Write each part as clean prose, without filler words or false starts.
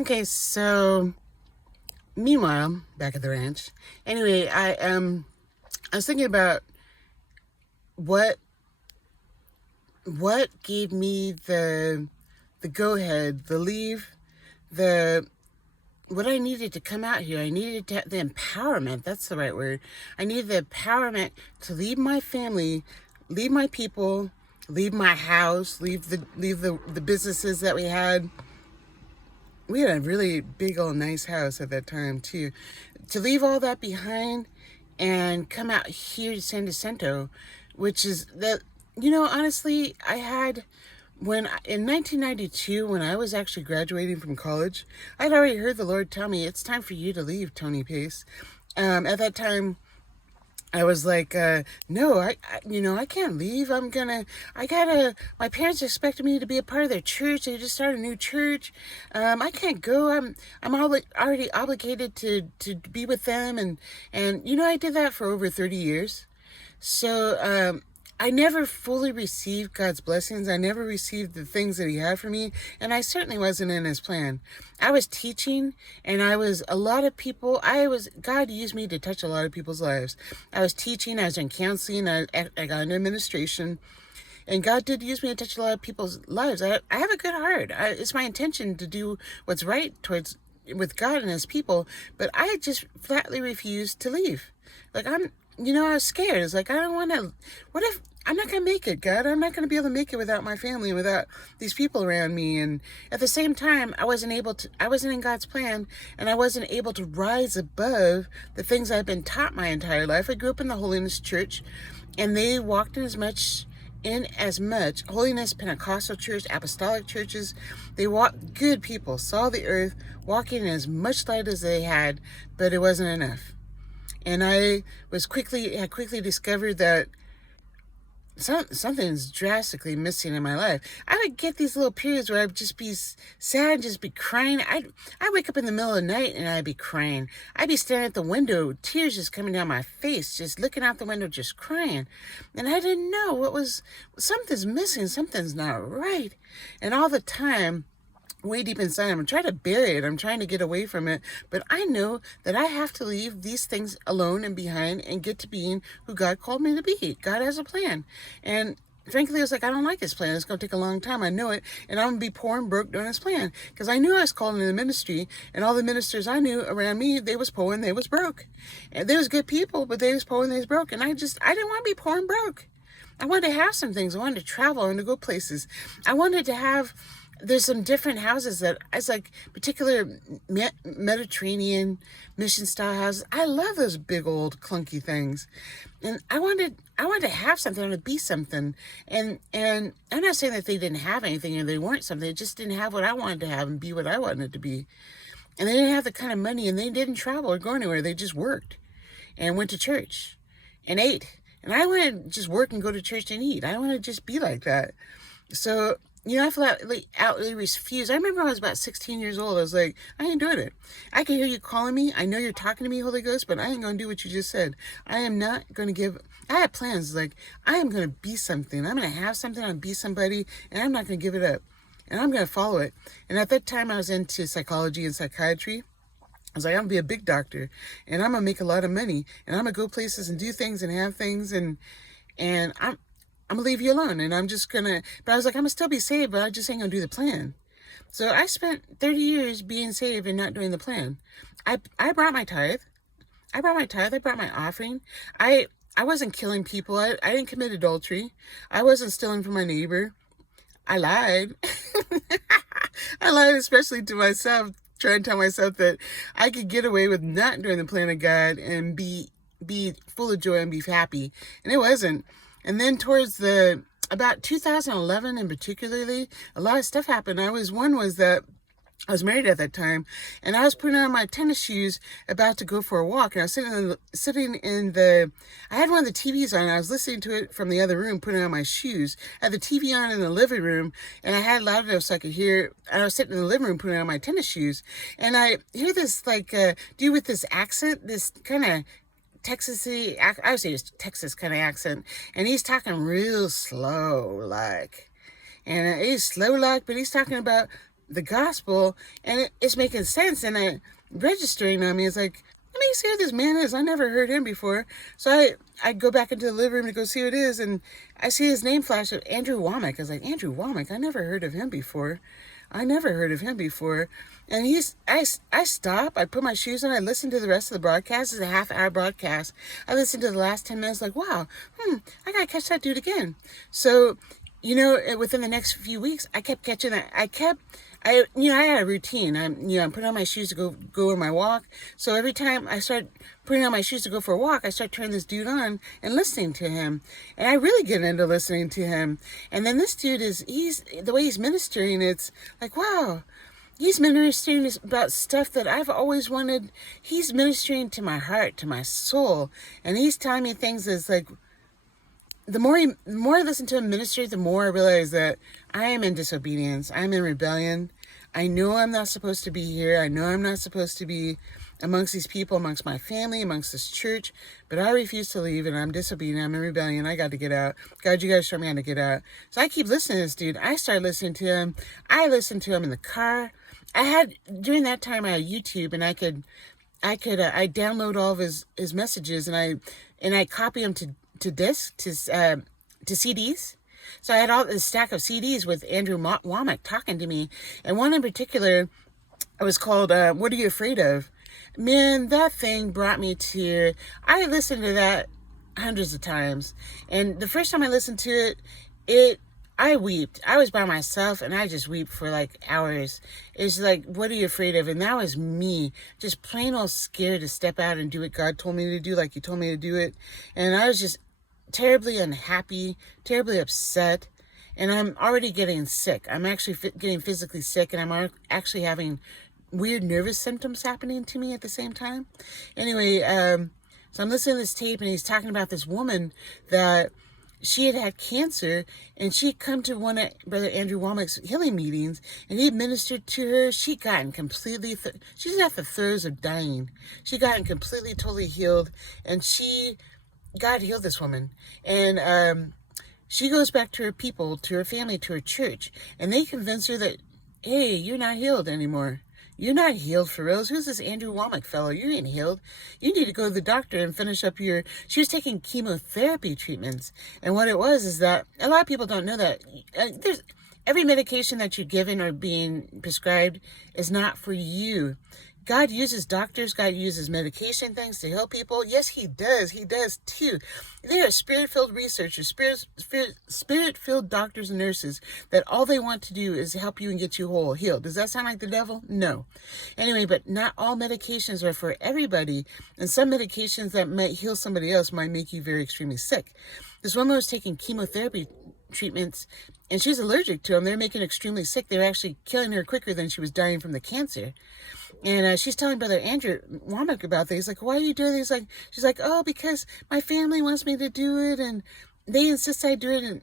Okay, so meanwhile, back at the ranch. Anyway, I was thinking about what what gave me the go ahead, the leave, the what I needed to come out here. I needed to the empowerment. That's the right word. I needed the empowerment to leave my family, leave my people, leave my house, leave the businesses that we had. We had a really big old nice house at that time too. To leave all that behind and come out here to San Jacinto, which is that, honestly, I had in 1992, when I was actually graduating from college, I'd already heard the Lord tell me, it's time for you to leave, Tony Pace. At that time, I was like, no, I can't leave. My parents expected me to be a part of their church. They just started a new church. I can't go. Already obligated to be with them. And I did that for over 30 years. So, I never fully received God's blessings. I never received the things that He had for me, and I certainly wasn't in His plan. I was teaching, and God used me to touch a lot of people's lives. I was teaching, I was in counseling, I got into administration, and God did use me to touch a lot of people's lives. I have a good heart. It's my intention to do what's right with God and His people, but I just flatly refused to leave. Like I was scared. It's like, I don't want to, what if I'm not going to make it, God? I'm not going to be able to make it without my family, without these people around me. And at the same time, I wasn't in God's plan, and I wasn't able to rise above the things I've been taught my entire life. I grew up in the Holiness Church, and they walked in as much Holiness, Pentecostal church, apostolic churches. They walked, good people saw the earth walking in as much light as they had, but it wasn't enough. And I had quickly discovered that something's drastically missing in my life. I would get these little periods where I'd just be sad, just be crying. I'd wake up in the middle of the night and I'd be crying. I'd be staring at the window, tears just coming down my face, just looking out the window, just crying. And I didn't know something's missing, something's not right. And all the time, way deep inside, I'm trying to bury it. I'm trying to get away from it. But I know that I have to leave these things alone and behind and get to being who God called me to be. God has a plan. And frankly, I was like, I don't like His plan. It's going to take a long time. I know it. And I'm going to be poor and broke doing His plan. Because I knew I was called into the ministry. And all the ministers I knew around me, they was poor and they was broke. And they was good people, but they was poor and they was broke. And I didn't want to be poor and broke. I wanted to have some things. I wanted to travel. I wanted to go places. I wanted to have... There's some different houses that it's like particular Mediterranean mission style houses. I love those big old clunky things, and I wanted to have something, I wanted to be something. And I'm not saying that they didn't have anything or they weren't something. They just didn't have what I wanted to have and be what I wanted to be. And they didn't have the kind of money, and they didn't travel or go anywhere. They just worked and went to church and ate. And I want to just work and go to church and eat. I want to just be like that. So I flatly outly refused. I remember I was about 16 years old. I was like, I ain't doing it. I can hear you calling me. I know you're talking to me, Holy Ghost, but I ain't going to do what you just said. I am not going to I had plans. Like, I am going to be something. I'm going to have something. I'm going to be somebody, and I'm not going to give it up. And I'm going to follow it. And at that time, I was into psychology and psychiatry. I was like, I'm going to be a big doctor, and I'm going to make a lot of money, and I'm going to go places and do things and have things, and I'm going to leave you alone, and but I was like, I'm going to still be saved, but I just ain't going to do the plan. So I spent 30 years being saved and not doing the plan. I brought my tithe. I brought my offering. I wasn't killing people. I didn't commit adultery. I wasn't stealing from my neighbor. I lied. I lied especially to myself, trying to tell myself that I could get away with not doing the plan of God and be full of joy and be happy. And it wasn't. And then towards about 2011 in particularly, a lot of stuff happened. One was that I was married at that time, and I was putting on my tennis shoes about to go for a walk, and I was I had one of the TVs on, and I was listening to it from the other room, putting on my shoes. I had the TV on in the living room, and I had it loud enough so I could hear, and I was sitting in the living room putting on my tennis shoes, and I hear this, dude with this accent, this kind of Texas-y, I would say it's Texas kind of accent, and he's talking real slow, and he's slow, but he's talking about the gospel, and it's making sense, and it registering on me. It's like, let me see who this man is. I never heard him before. So I go back into the living room to go see who it is, and I see his name flash up, Andrew Womack. I was like, Andrew Womack? I never heard of him before. I never heard of him before. And I stop, I put my shoes on, I listen to the rest of the broadcast. It's a half-hour broadcast. I listened to the last 10 minutes, like, wow, I gotta catch that dude again. So, within the next few weeks, I kept catching that. I had a routine. I'm putting on my shoes to go on my walk. So every time I start putting on my shoes to go for a walk, I start turning this dude on and listening to him. And I really get into listening to him. And then this dude the way he's ministering, it's like, wow, he's ministering about stuff that I've always wanted. He's ministering to my heart, to my soul. And he's telling me things that's like, the more I listen to him minister, the more I realize that I am in disobedience. I'm in rebellion. I know I'm not supposed to be here. I know I'm not supposed to be amongst these people, amongst my family, amongst this church. But I refuse to leave, and I'm disobedient. I'm in rebellion. I got to get out. God, you got to show me how to get out. So I keep listening to this dude. I started listening to him. I listened to him in the car. During that time, I had YouTube, and I download all of his messages, and I copy them to CDs. So I had all this stack of CDs with Andrew Womack talking to me. And one in particular, it was called, What Are You Afraid Of? Man, that thing brought me to, I listened to that hundreds of times. And the first time I listened to it, I wept. I was by myself, and I just wept for like hours. It's like, what are you afraid of? And that was me, just plain old scared to step out and do what God told me to do, like he told me to do it. And I was just terribly unhappy, terribly upset, and I'm already getting sick. I'm actually getting physically sick, and I'm actually having weird nervous symptoms happening to me at the same time. Anyway, so I'm listening to this tape, and he's talking about this woman that she had cancer, and she'd come to one of Brother Andrew Womack's healing meetings, and he ministered to her. She'd gotten completely, she's at the throes of dying. She'd gotten completely, totally healed, and God healed this woman. And she goes back to her people, to her family, to her church, and they convince her that, hey, you're not healed anymore. You're not healed for reals. Who's this Andrew Womack fellow? You ain't healed. You need to go to the doctor and finish up she was taking chemotherapy treatments. And what it was is that, a lot of people don't know that, every medication that you're given or being prescribed is not for you. God uses doctors, God uses medication things to help people. Yes, he does. He does too. There are spirit-filled researchers, spirit-filled doctors and nurses that all they want to do is help you and get you whole, healed. Does that sound like the devil? No. Anyway, but not all medications are for everybody. And some medications that might heal somebody else might make you very extremely sick. This woman was taking chemotherapy treatments, and she's allergic to them. They're making her extremely sick. They're actually killing her quicker than she was dying from the cancer. And she's telling Brother Andrew Womack about this. He's like, why are you doing this? She's like, oh, because my family wants me to do it, and they insist I do it, and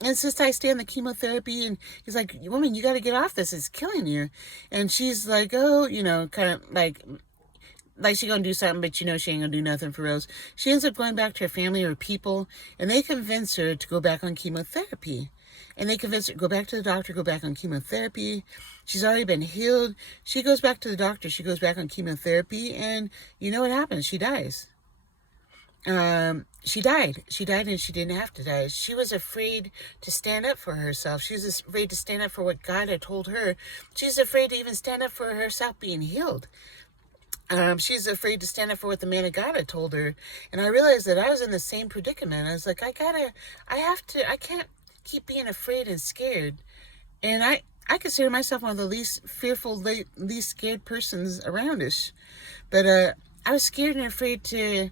insist I stay on the chemotherapy. And he's like, woman, you got to get off this. It's killing you. And she's like, oh, kind of like she gonna do something, but she ain't gonna do nothing for reals. She ends up going back to her family or people, and they convince her to go back on chemotherapy. And they convince her, go back to the doctor, go back on chemotherapy. She's already been healed. She goes back to the doctor, she goes back on chemotherapy, and you know what happens? She dies. She died, and she didn't have to die. She was afraid to stand up for herself. She was afraid to stand up for what God had told her. She's afraid to even stand up for herself being healed. She's afraid to stand up for what the man of God had told her. And I realized that I was in the same predicament. I was like, I can't keep being afraid and scared. And I consider myself one of the least fearful, least scared persons around us. But I was scared and afraid to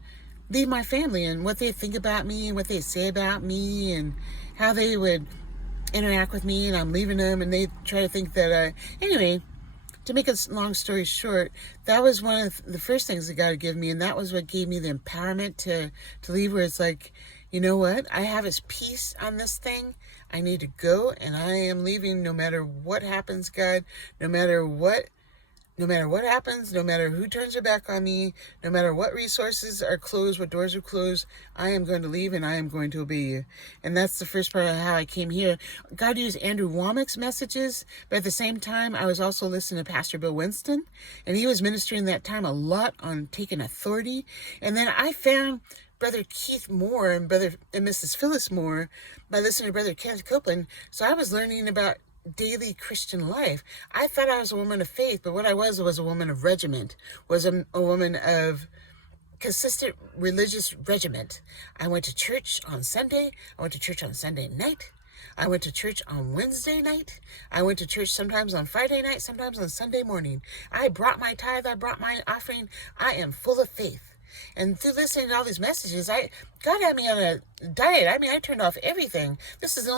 leave my family and what they think about me and what they say about me and how they would interact with me, and I'm leaving them, and they try to think that anyway, to make a long story short, that was one of the first things that God had given me, and that was what gave me the empowerment to leave, where it's like, you know what? I have his peace on this thing. I need to go, and I am leaving no matter what happens, God, no matter what No matter what happens, no matter who turns their back on me, no matter what resources are closed, what doors are closed, I am going to leave and I am going to obey you. And that's the first part of how I came here. God used Andrew Womack's messages, but at the same time, I was also listening to Pastor Bill Winston, and he was ministering that time a lot on taking authority. And then I found Brother Keith Moore and Mrs. Phyllis Moore by listening to Brother Kenneth Copeland. So I was learning about daily Christian life. I thought I was a woman of faith, but what I was a woman of regiment, was a woman of consistent religious regiment. I went to church on Sunday. I went to church on Sunday night. I went to church on Wednesday night. I went to church sometimes on Friday night, sometimes on Sunday morning. I brought my tithe. I brought my offering. I am full of faith. And through listening to all these messages, God had me on a diet. I mean, I turned off everything. This is the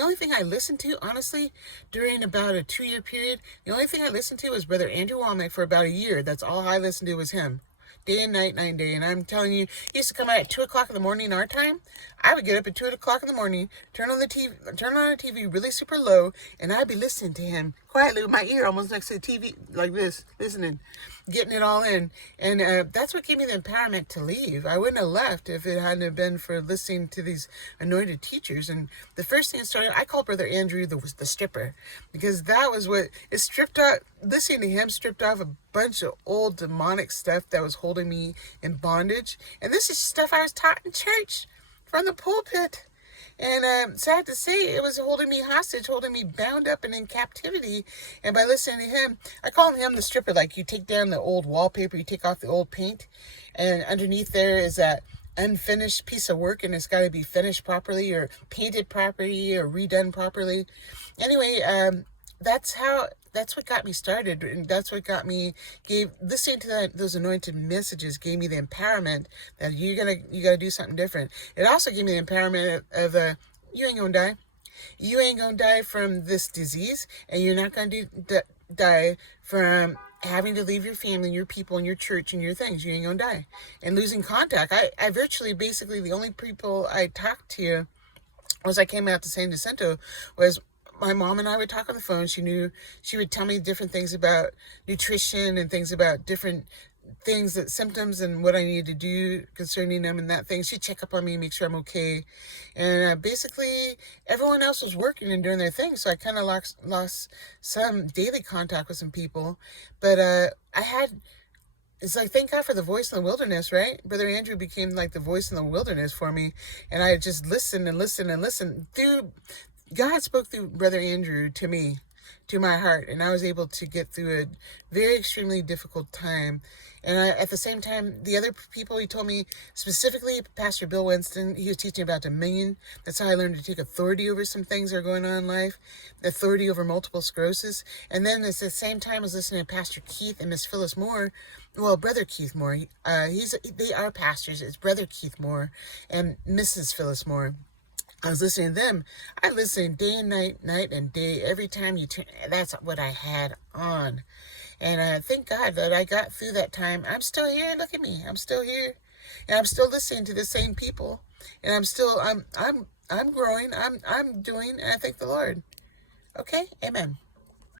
only thing I listened to, honestly, during about a 2-year period. The only thing I listened to was Brother Andrew Womack for about a year. That's all I listened to was him. Day and night, night and day. And I'm telling you, he used to come out at 2 o'clock in the morning our time. I would get up at 2 o'clock in the morning, turn on the TV really super low, and I'd be listening to him quietly with my ear almost next to the TV, like this, listening, getting it all in. And that's what gave me the empowerment to leave. I wouldn't have left if it hadn't have been for listening to these anointed teachers. And the first thing that started, I called Brother Andrew the stripper, because that was what it stripped off. Listening to him stripped off a bunch of old demonic stuff that was holding me in bondage. And this is stuff I was taught in church from the pulpit. And sad to say, it was holding me hostage, holding me bound up and in captivity. And by listening to him, I call him the stripper. Like, you take down the old wallpaper, you take off the old paint, and underneath there is that unfinished piece of work, and it's got to be finished properly or painted properly or redone properly. Anyway, that's what got me started, and that's what got me listening to those anointed messages gave me the empowerment that you gotta do something different. It also gave me the empowerment of you ain't gonna die. You ain't gonna die from this disease, and you're not gonna die from having to leave your family and your people and your church and your things. You ain't gonna die. And losing contact. I virtually, basically, the only people I talked to as I came out to San Jacinto was my mom, and I would talk on the phone. She would tell me different things about nutrition and things about different things, that symptoms and what I needed to do concerning them and that thing. She'd check up on me, make sure I'm okay. And basically everyone else was working and doing their thing. So I kind of lost some daily contact with some people, but it's like, thank God for the voice in the wilderness, right? Brother Andrew became like the voice in the wilderness for me. And I just listened and listened and listened. God spoke through Brother Andrew to me, to my heart, and I was able to get through a very extremely difficult time. And at the same time, the other people, he told me, specifically Pastor Bill Winston, he was teaching about dominion. That's how I learned to take authority over some things that are going on in life, authority over multiple sclerosis. And then at the same time, I was listening to Pastor Keith and Miss Phyllis Moore. Well, Brother Keith Moore, they are pastors. It's Brother Keith Moore and Mrs. Phyllis Moore. I was listening to them. I listened day and night, night and day. Every time you turn, that's what I had on. And thank God that I got through that time. I'm still here. Look at me. I'm still here, and I'm still listening to the same people. And I'm growing. I'm doing. And I thank the Lord. Okay. Amen.